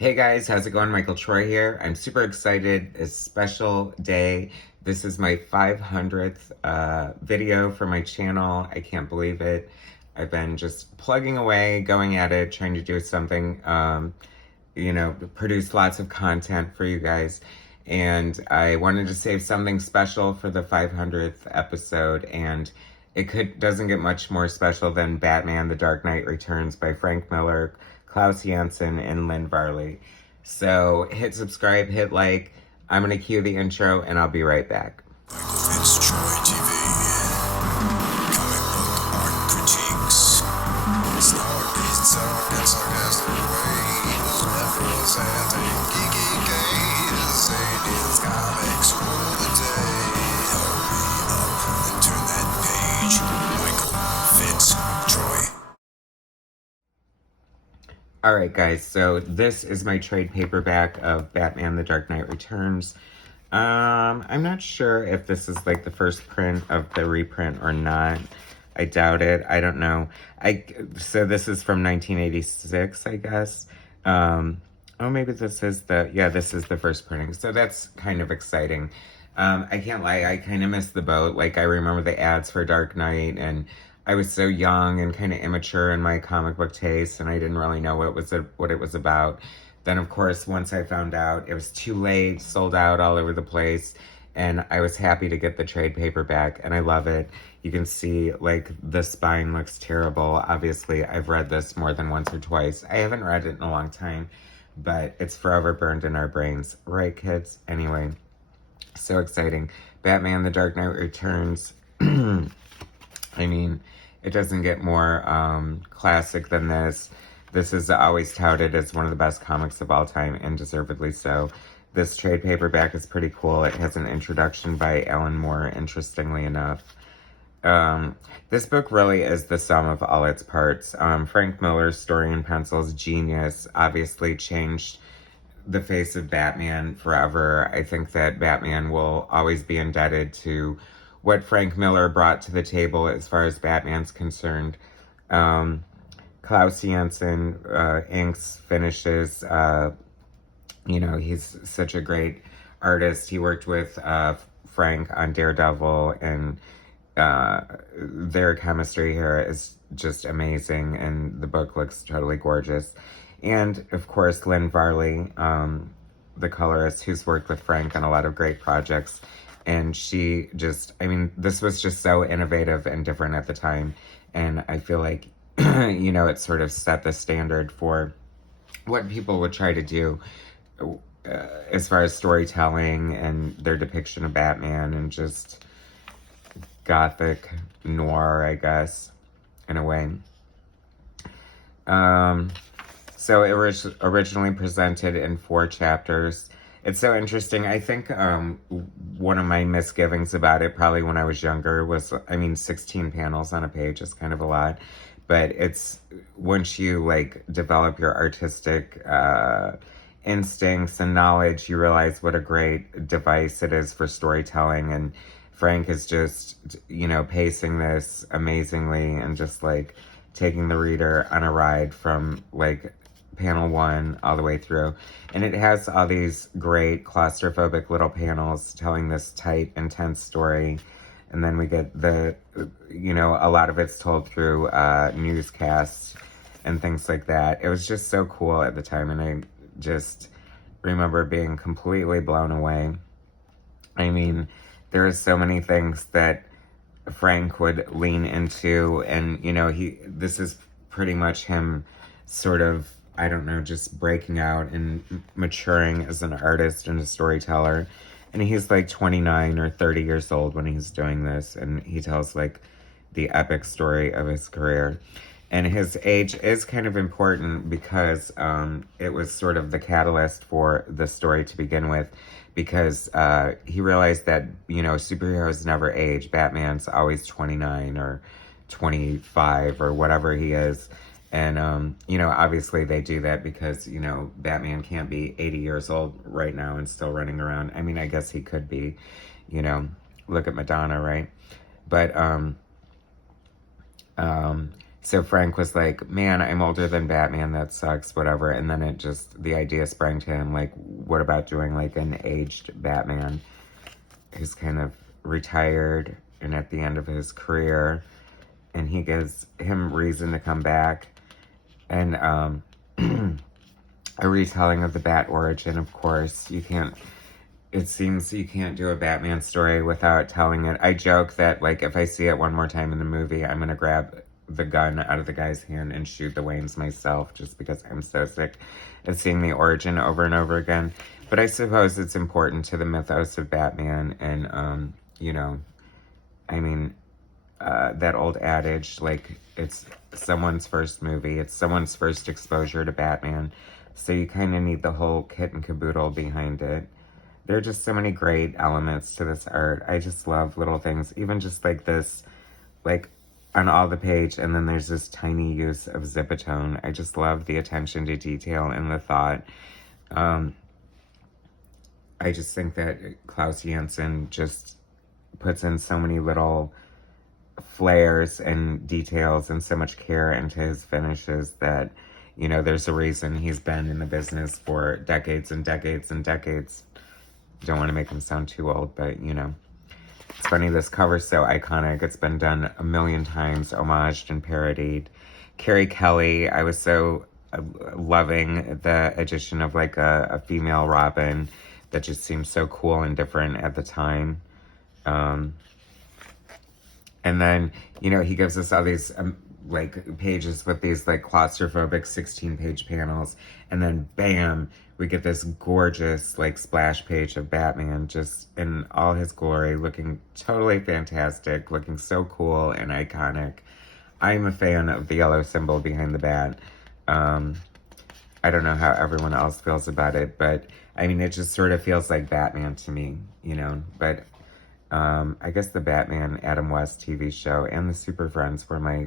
Hey guys, how's it going? Michael Troy here. I'm super excited. It's a special day. This is my 500th video for my channel. I can't believe it. I've been just plugging away, going at it, trying to do something, produce lots of content for you guys. And I wanted to save something special for the 500th episode, and doesn't get much more special than Batman: The Dark Knight Returns by Frank Miller, Klaus Janson, and Lynn Varley. So hit subscribe, hit like. I'm gonna cue the intro, and I'll be right back. MichaelFitzTroytv Comic book art critiques. Stories talk in sarcastic ways. Levels and geeky gaze. Aliens comics rule the day. Hurry up and turn that page. MichaelFitzTroy. Alright guys, so this is my trade paperback of Batman: The Dark Knight Returns. I'm not sure if this is like the first print of the reprint or not. I doubt it. I don't know. So this is from 1986, I guess. Maybe this is this is the first printing. So that's kind of exciting. I can't lie, I kind of missed the boat. Like, I remember the ads for Dark Knight, and I was so young and kind of immature in my comic book taste, and I didn't really know what it was about. Then, of course, once I found out, it was too late, sold out all over the place, and I was happy to get the trade paperback, and I love it. You can see, like, the spine looks terrible. Obviously, I've read this more than once or twice. I haven't read it in a long time, but it's forever burned in our brains. Right, kids? Anyway, so exciting. Batman: The Dark Knight Returns. I mean, it doesn't get more classic than this. This is always touted as one of the best comics of all time, and deservedly so. This trade paperback is pretty cool. It has an introduction by Alan Moore, interestingly enough. This book really is the sum of all its parts. Frank Miller's story in pencil's genius obviously changed the face of Batman forever. I think that Batman will always be indebted to what Frank Miller brought to the table as far as Batman's concerned. Klaus Janson inks, finishes. He's such a great artist. He worked with Frank on Daredevil, and their chemistry here is just amazing, and the book looks totally gorgeous. And, of course, Lynn Varley, the colorist who's worked with Frank on a lot of great projects. And she just, this was just so innovative and different at the time. And I feel like, it sort of set the standard for what people would try to do as far as storytelling and their depiction of Batman and just gothic noir, I guess, in a way. So it was originally presented in 4 chapters. It's so interesting. I think one of my misgivings about it, probably when I was younger, was, 16 panels on a page is kind of a lot. But it's, once you, like, develop your artistic instincts and knowledge, you realize what a great device it is for storytelling. And Frank is just, pacing this amazingly and just, like, taking the reader on a ride from, like, panel 1 all the way through. And it has all these great claustrophobic little panels telling this tight, intense story. And then we get a lot of it's told through newscasts and things like that. It was just so cool at the time, and I just remember being completely blown away. There are so many things that Frank would lean into, and, this is pretty much him sort of, just breaking out and maturing as an artist and a storyteller. And he's like 29 or 30 years old when he's doing this, and he tells like the epic story of his career. And his age is kind of important because it was sort of the catalyst for the story to begin with, because he realized that, superheroes never age. Batman's always 29 or 25 or whatever he is. And, obviously they do that because, Batman can't be 80 years old right now and still running around. I guess he could be, look at Madonna, right? But, So Frank was like, man, I'm older than Batman, that sucks, whatever. And then the idea sprang to him, like, what about doing like an aged Batman who's kind of retired and at the end of his career, and he gives him reason to come back. And a retelling of the Bat origin, of course. It seems you can't do a Batman story without telling it. I joke that, like, if I see it one more time in the movie, I'm going to grab the gun out of the guy's hand and shoot the Waynes myself, just because I'm so sick of seeing the origin over and over again. But I suppose it's important to the mythos of Batman, and, you know, I mean, that old adage, like, it's someone's first movie, it's someone's first exposure to Batman, so you kind of need the whole kit and caboodle behind it. There are just so many great elements to this art. I just love little things, even just like this, like on all the page, and then there's this tiny use of zipatone. I just love the attention to detail and the thought. I just think that Klaus Janson just puts in so many little flares and details and so much care into his finishes that, you know, there's a reason he's been in the business for decades and decades and decades. Don't want to make him sound too old, but, you know. It's funny, this cover's so iconic. It's been done a million times, homaged and parodied. Carrie Kelly, I was so loving the addition of, like, a female Robin that just seemed so cool and different at the time. And then, you know, he gives us all these, like, pages with these, like, claustrophobic 16-page panels. And then, bam, we get this gorgeous, like, splash page of Batman just in all his glory, looking totally fantastic, looking so cool and iconic. I'm a fan of the yellow symbol behind the bat. I don't know how everyone else feels about it, but, I mean, it just sort of feels like Batman to me, you know? But I guess the Batman Adam West TV show and the Super Friends were my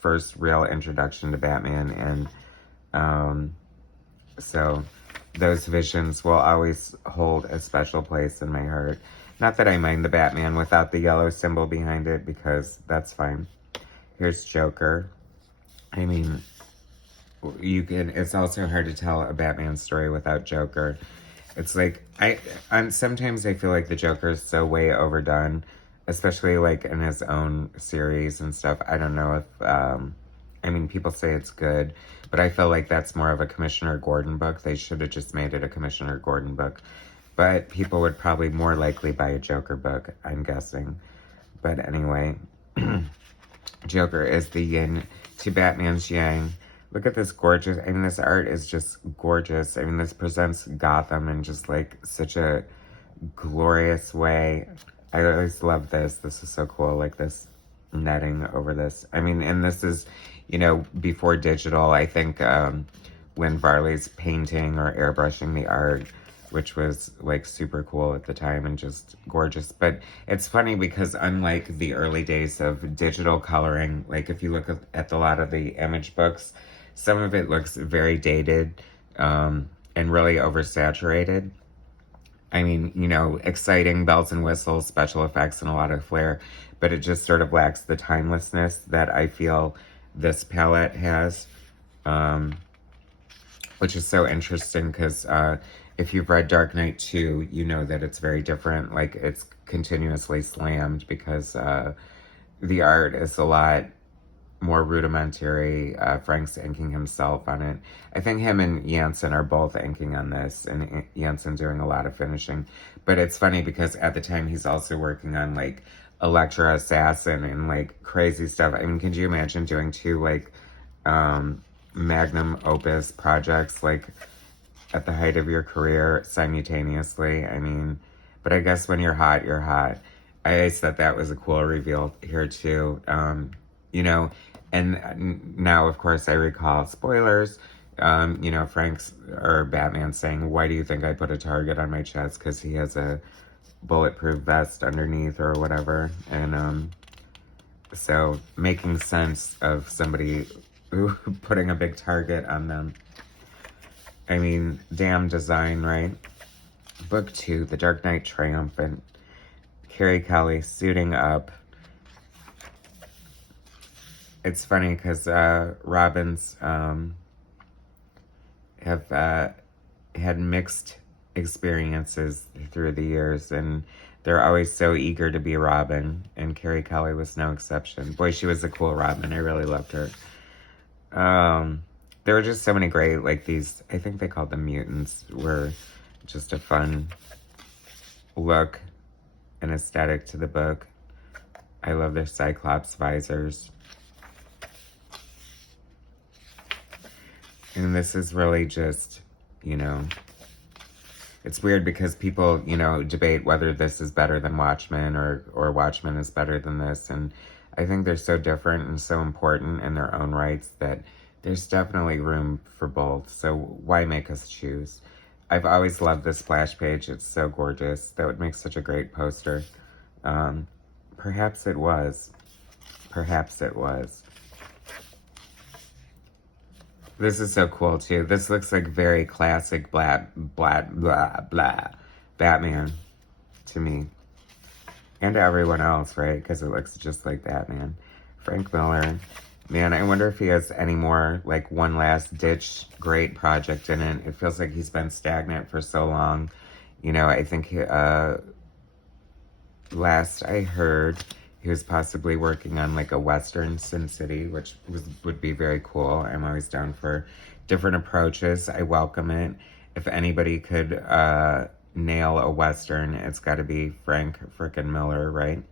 first real introduction to Batman, and so those visions will always hold a special place in my heart. Not that I mind the Batman without the yellow symbol behind it, because that's fine. Here's Joker. I mean, it's also hard to tell a Batman story without Joker. It's like, sometimes I feel like the Joker is so way overdone, especially, like, in his own series and stuff. I don't know if, I mean, people say it's good, but I feel like that's more of a Commissioner Gordon book. They should have just made it a Commissioner Gordon book. But people would probably more likely buy a Joker book, I'm guessing. But anyway, Joker is the yin to Batman's yang. Look at this gorgeous, I mean, this art is just gorgeous. I mean, this presents Gotham in just, like, such a glorious way. I always love this. This is so cool, like, this netting over this. I mean, and this is, you know, before digital. I think Lynn Varley's painting or airbrushing the art, which was, like, super cool at the time and just gorgeous. But it's funny because unlike the early days of digital coloring, like, if you look at a lot of the image books, some of it looks very dated and really oversaturated. I mean, you know, exciting bells and whistles, special effects, and a lot of flair, but it just sort of lacks the timelessness that I feel this palette has, which is so interesting because if you've read Dark Knight 2, you know that it's very different. Like, it's continuously slammed because the art is a lot more rudimentary. Frank's inking himself on it. I think him and Janson are both inking on this, and Janson doing a lot of finishing. But it's funny because at the time he's also working on, like, Elektra Assassin and, like, crazy stuff. I mean, could you imagine doing two, like, magnum opus projects, like, at the height of your career simultaneously? I mean, but I guess when you're hot, you're hot. I always thought that was a cool reveal here too. You know, and now, of course, I recall spoilers. You know, Batman saying, "Why do you think I put a target on my chest?" Because he has a bulletproof vest underneath or whatever. And so making sense of somebody putting a big target on them. I mean, damn design, right? Book 2, The Dark Knight Triumphant. Carrie Kelly suiting up. it's funny because Robins have had mixed experiences through the years, and they're always so eager to be Robin, and Carrie Kelly was no exception. Boy, she was a cool Robin. I really loved her. There were just so many great, like these, I think they called them mutants, were just a fun look and aesthetic to the book. I love their Cyclops visors. And this is really just, you know, it's weird because people, you know, debate whether this is better than Watchmen or Watchmen is better than this. And I think they're so different and so important in their own rights that there's definitely room for both. So why make us choose? I've always loved this splash page. It's so gorgeous. That would make such a great poster. Perhaps it was. Perhaps it was. This is so cool, too. This looks like very classic blah, blah, blah, blah Batman to me. And to everyone else, right? Because it looks just like Batman. Frank Miller. Man, I wonder if he has any more, like, one last ditch great project in it. It feels like he's been stagnant for so long. You know, I think last I heard, he was possibly working on like a Western Sin City, which would be very cool. I'm always down for different approaches. I welcome it. If anybody could nail a Western, it's got to be Frank frickin' Miller, right?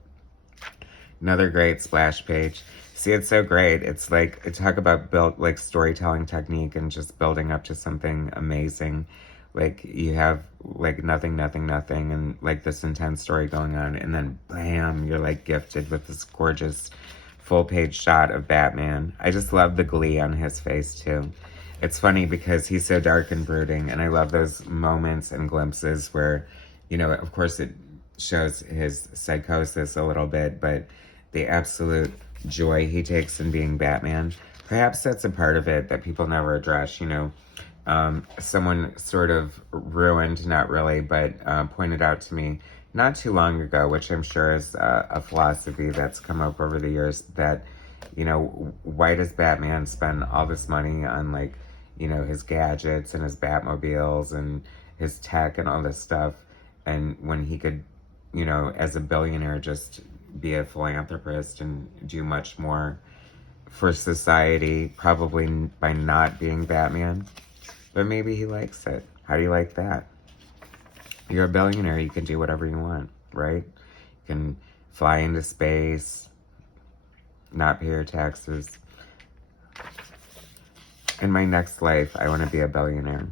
Another great splash page. See, it's so great. It's like, talk about like storytelling technique and just building up to something amazing. Like, you have, like, nothing, and, like, this intense story going on, and then, bam, you're, like, gifted with this gorgeous full-page shot of Batman. I just love the glee on his face, too. It's funny because he's so dark and brooding, and I love those moments and glimpses where, you know, of course it shows his psychosis a little bit, but the absolute joy he takes in being Batman. Perhaps that's a part of it that people never address, you know. Someone sort of ruined, not really, but pointed out to me not too long ago, which I'm sure is a philosophy that's come up over the years, that, you know, why does Batman spend all this money on, like, you know, his gadgets and his Batmobiles and his tech and all this stuff, and when he could, you know, as a billionaire, just be a philanthropist and do much more for society, probably by not being Batman. But maybe he likes it. How do you like that? You're a billionaire. You can do whatever you want, right? You can fly into space, not pay your taxes. In my next life, I want to be a billionaire.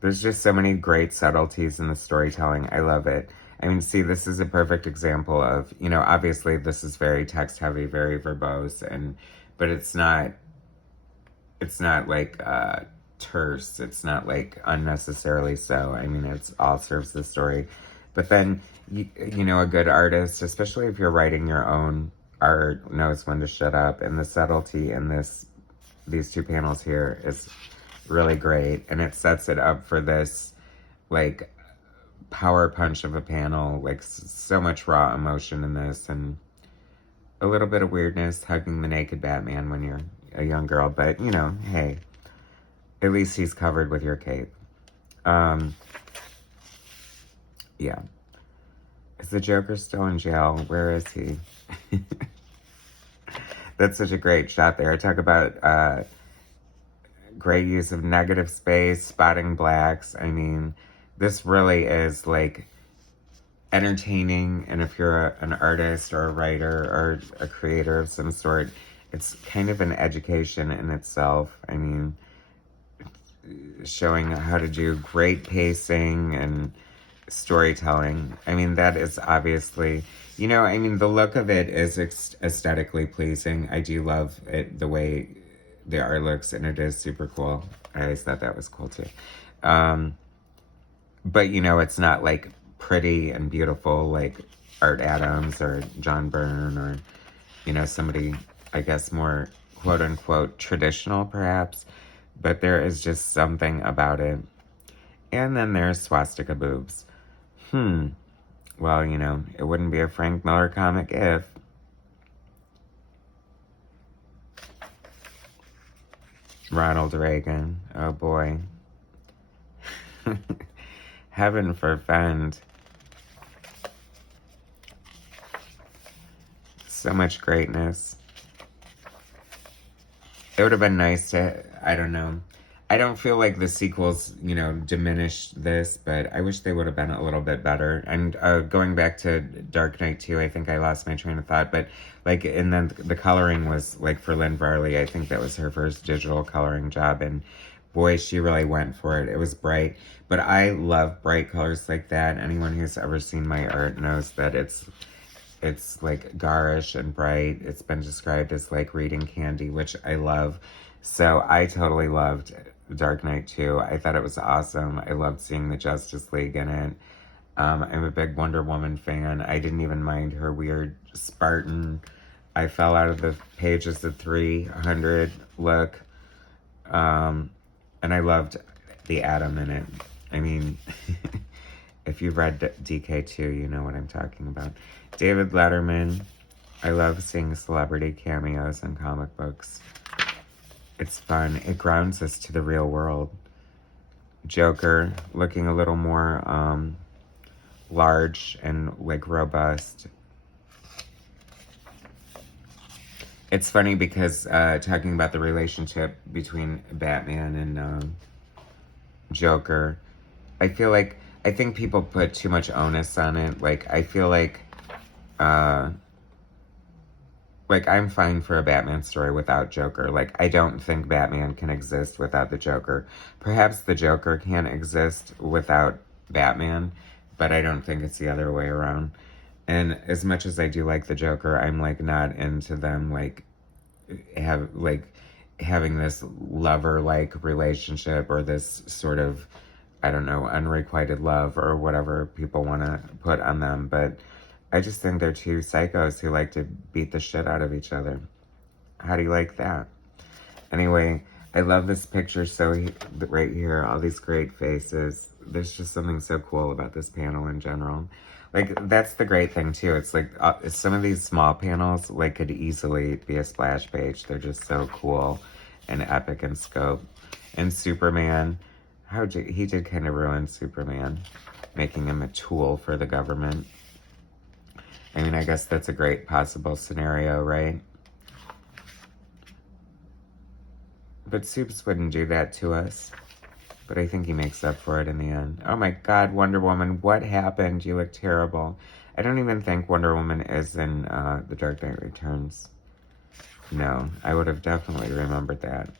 There's just so many great subtleties in the storytelling. I love it. I mean, see, this is a perfect example of, you know, obviously this is very text heavy, very verbose, but it's not like terse. It's not like unnecessarily so. I mean, it's all serves the story. But then, you know, a good artist, especially if you're writing your own art, knows when to shut up. And the subtlety in these two panels here is really great. And it sets it up for this, like, power punch of a panel. Like, so much raw emotion in this. And a little bit of weirdness, hugging the naked Batman when you're a young girl, but, you know, hey, at least he's covered with your cape. Yeah. Is the Joker still in jail? Where is he? That's such a great shot there. Talk about great use of negative space, spotting blacks. I mean, this really is, like, entertaining, and if you're an artist or a writer or a creator of some sort, it's kind of an education in itself. I mean, showing how to do great pacing and storytelling. I mean, that is obviously, you know, I mean, the look of it is aesthetically pleasing. I do love it, the way the art looks, and it is super cool. I always thought that was cool too. But, you know, it's not like pretty and beautiful like Art Adams or John Byrne or, you know, somebody, I guess, more quote-unquote traditional, perhaps, but there is just something about it. And then there's swastika boobs. Well, you know, it wouldn't be a Frank Miller comic if. Ronald Reagan. Oh boy. Heaven forfend. So much greatness. It would have been nice to, I don't know. I don't feel like the sequels, diminished this, but I wish they would have been a little bit better. And going back to Dark Knight 2, I think I lost my train of thought, but and then the coloring was for Lynn Varley. I think that was her first digital coloring job, and boy, she really went for it. It was bright, but I love bright colors like that. Anyone who's ever seen my art knows that it's garish and bright. It's been described as reading candy, which I love. So I totally loved Dark Knight 2. I thought it was awesome. I loved seeing the Justice League in it. I'm a big Wonder Woman fan. I didn't even mind her weird Spartan, I fell out of the pages of 300 look. And I loved the Atom in it. I mean, if you've read DK2, you know what I'm talking about. David Letterman. I love seeing celebrity cameos in comic books. It's fun. It grounds us to the real world. Joker, looking a little more large and robust. It's funny because talking about the relationship between Batman and Joker, I think people put too much onus on it. I feel I'm fine for a Batman story without Joker. I don't think Batman can exist without the Joker. Perhaps the Joker can exist without Batman, but I don't think it's the other way around. And as much as I do like the Joker, I'm not into them having this lover-like relationship or this sort of, I don't know, unrequited love or whatever people want to put on them. But I just think they're two psychos who like to beat the shit out of each other. How do you like that? Anyway, I love this picture right here, all these great faces. There's just something so cool about this panel in general. That's the great thing too. It's some of these small panels could easily be a splash page. They're just so cool and epic in scope. And Superman, he did kind of ruin Superman, making him a tool for the government. I mean, I guess that's a great possible scenario, right? But Supes wouldn't do that to us. But I think he makes up for it in the end. Oh my God, Wonder Woman, what happened? You look terrible. I don't even think Wonder Woman is in The Dark Knight Returns. No, I would have definitely remembered that.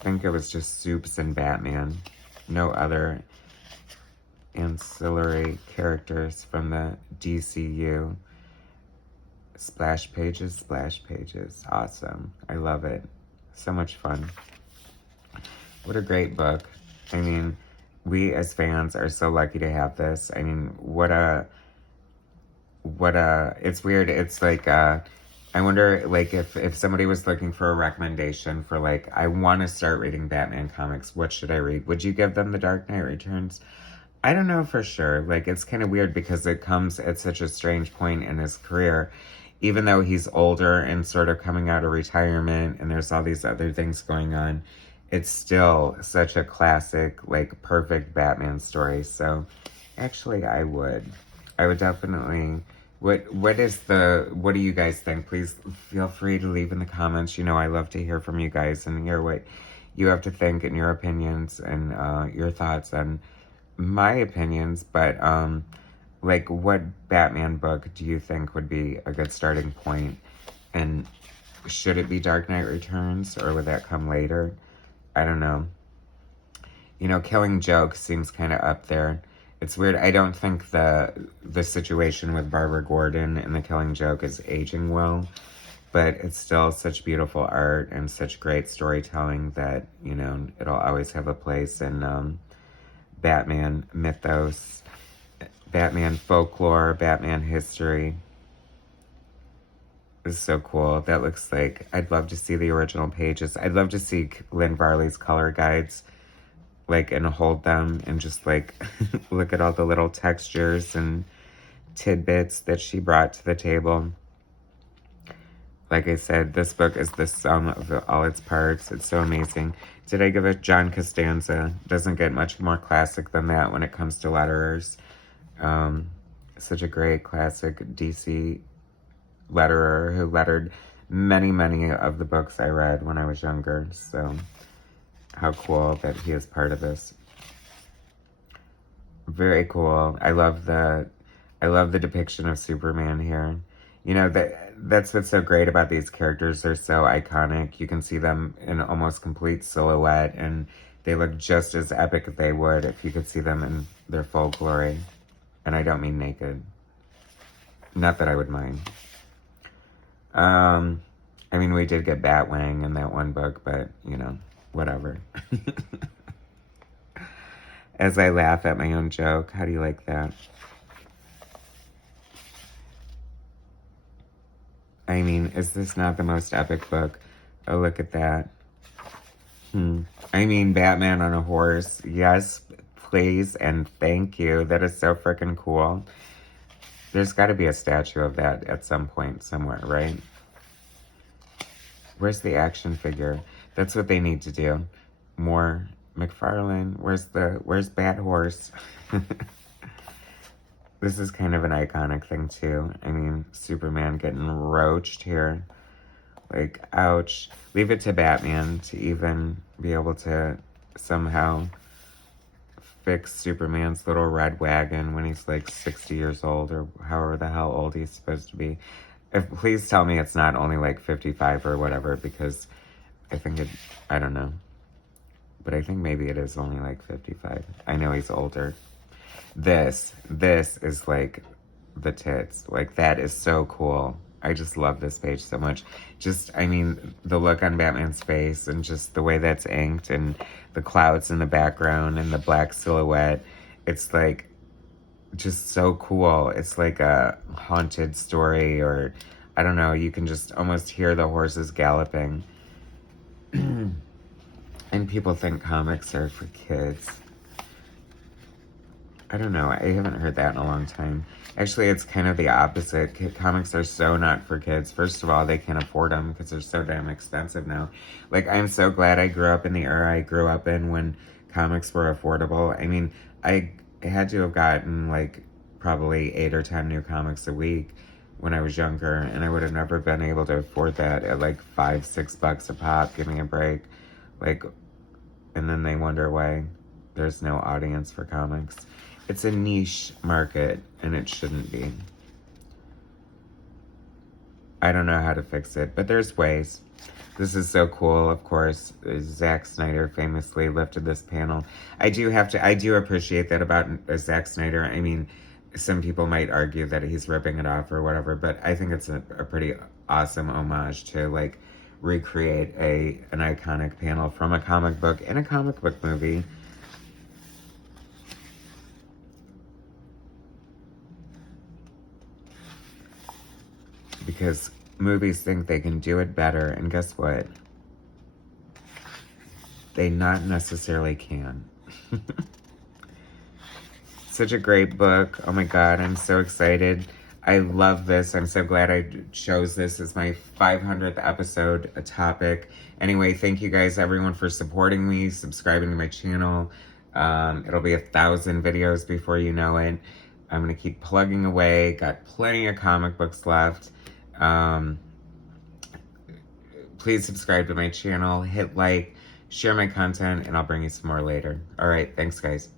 I think it was just Supes and Batman. No other ancillary characters from the DCU. Splash pages. Awesome. I love it. So much fun. What a great book. I mean, we as fans are so lucky to have this. I mean, it's weird. It's I wonder, if somebody was looking for a recommendation for, I want to start reading Batman comics, what should I read? Would you give them The Dark Knight Returns? I don't know for sure. It's kind of weird because it comes at such a strange point in his career. Even though he's older and sort of coming out of retirement and there's all these other things going on, it's still such a classic, perfect Batman story. So, actually, I would definitely. What do you guys think? Please feel free to leave in the comments. I love to hear from you guys and hear what you have to think and your opinions and your thoughts on my opinions. But, what Batman book do you think would be a good starting point? And should it be Dark Knight Returns or would that come later? I don't know. Killing Joke seems kind of up there. It's weird. I don't think the situation with Barbara Gordon and The Killing Joke is aging well, but it's still such beautiful art and such great storytelling that, it'll always have a place in Batman mythos, Batman folklore, Batman history. It's so cool. That looks I'd love to see the original pages. I'd love to see Lynn Varley's color guides, and hold them and just look at all the little textures and tidbits that she brought to the table. Like I said, this book is the sum of all its parts. It's so amazing. Did I give it John Costanza? Doesn't get much more classic than that when it comes to letterers. Such a great classic DC letterer who lettered many, many of the books I read when I was younger. So how cool that he is part of this. Very cool. I love the depiction of Superman here. You know, that's what's so great about these characters. They're so iconic. You can see them in almost complete silhouette, and they look just as epic as they would if you could see them in their full glory. And I don't mean naked. Not that I would mind. I mean, we did get Batwing in that one book, but, you know, whatever. As I laugh at my own joke. How do you like that? I mean, is this not the most epic book? Oh, look at that. I mean, Batman on a horse. Yes, please, and thank you. That is so freaking cool. There's got to be a statue of that at some point somewhere, right? Where's the action figure? That's what they need to do. More McFarlane. Where's Bat Horse? This is kind of an iconic thing too. I mean, Superman getting roached here. Like, ouch. Leave it to Batman to even be able to somehow fix Superman's little red wagon when he's like 60 years old or however the hell old he's supposed to be. Please tell me it's not only like 55 or whatever, because I think I don't know. But I think maybe it is only like 55. I know he's older. This is like the tits. Like, that is so cool. I just love this page so much. Just, I mean, the look on Batman's face and just the way that's inked and the clouds in the background and the black silhouette. It's like just so cool. It's like a haunted story, or I don't know, you can just almost hear the horses galloping. And people think comics are for kids. I don't know. I haven't heard that in a long time. Actually, it's kind of the opposite. Comics are so not for kids. First of all, they can't afford them because they're so damn expensive now. Like, I'm so glad I grew up in the era I grew up in when comics were affordable. I mean, I had to have gotten like probably 8 or 10 new comics a week when I was younger, and I would have never been able to afford that at like $5-6 a pop. Give me a break. Like, and then they wonder why there's no audience for comics. It's a niche market, and it shouldn't be. I don't know how to fix it, but there's ways. This is so cool, of course. Zack Snyder famously lifted this panel. I do appreciate that about Zack Snyder. I mean, some people might argue that he's ripping it off or whatever, but I think it's a pretty awesome homage to, like, recreate an iconic panel from a comic book in a comic book movie. Because movies think they can do it better, and guess what? They not necessarily can. Such a great book. Oh my god, I'm so excited. I love this. I'm so glad I chose this as my 500th episode topic. Anyway, thank you guys, everyone, for supporting me, subscribing to my channel. It'll be 1,000 videos before you know it. I'm going to keep plugging away. Got plenty of comic books left. Please subscribe to my channel, hit like, share my content, and I'll bring you some more later. All right, thanks, guys.